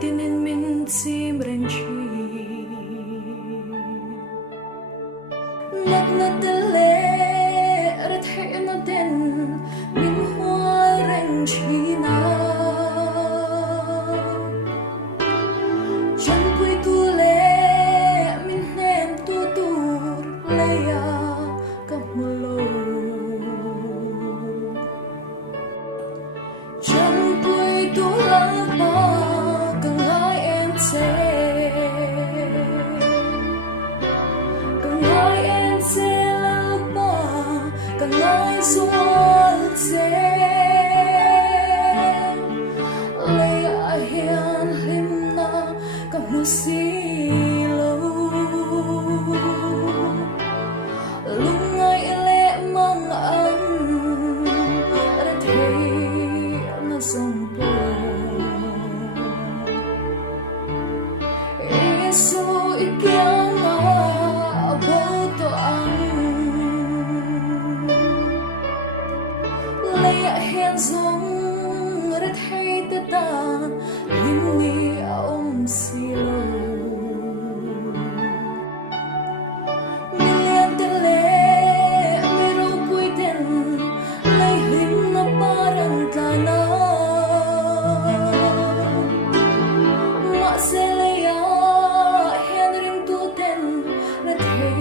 tinin min sim ren chi nak na tele rat hai na den min hoa ren chi na chan pui tu le min nem tu tur le ya ka mulo chan pui tu la pa ka ngai em se ka ngai em se la pa ka ngai sual se le a hian him na ka mu si lo lungai le mang an ra thei na song po Isu ikyanga aboto ang Leia hen zong ra thei ta ta lim ni om silo Million tele mero puiten lay him na parang tana ma selaya hen ring tu ten na thei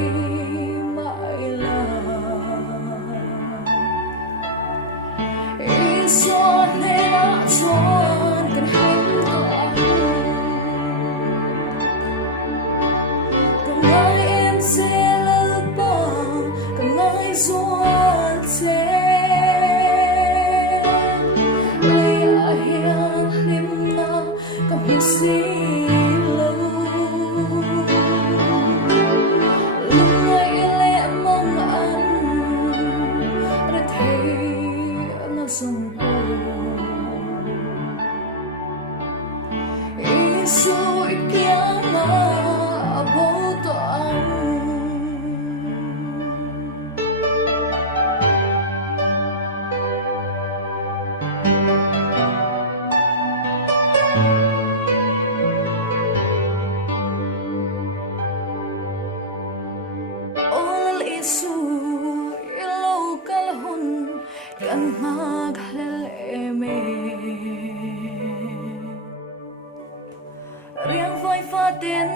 ma ila Iso ne na chuan kan him to ang kan ngai em se la pa kan ngai suan se le a hian him na ka mu si lo lungai le mang an ra thei na song po Isu ikyanga aboto ang Ol isu ilaw kalahon kan maghalal eme Riang vai fatin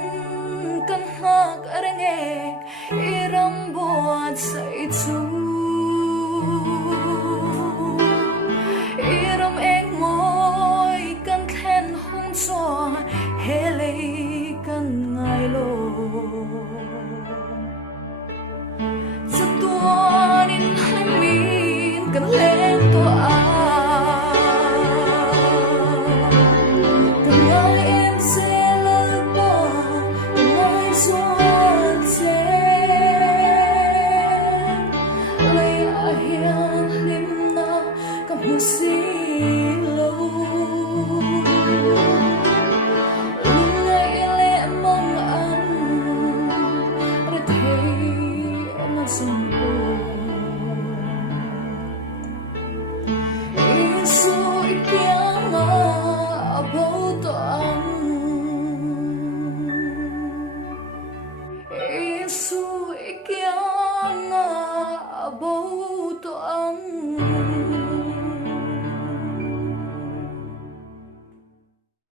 kan hak arenge iram buat sa itu iram eng moy kan khen hong so hele kan ngai lo sa tuanin hamin kan len to a Isu ikyanga aboto ang Isu ikyanga aboto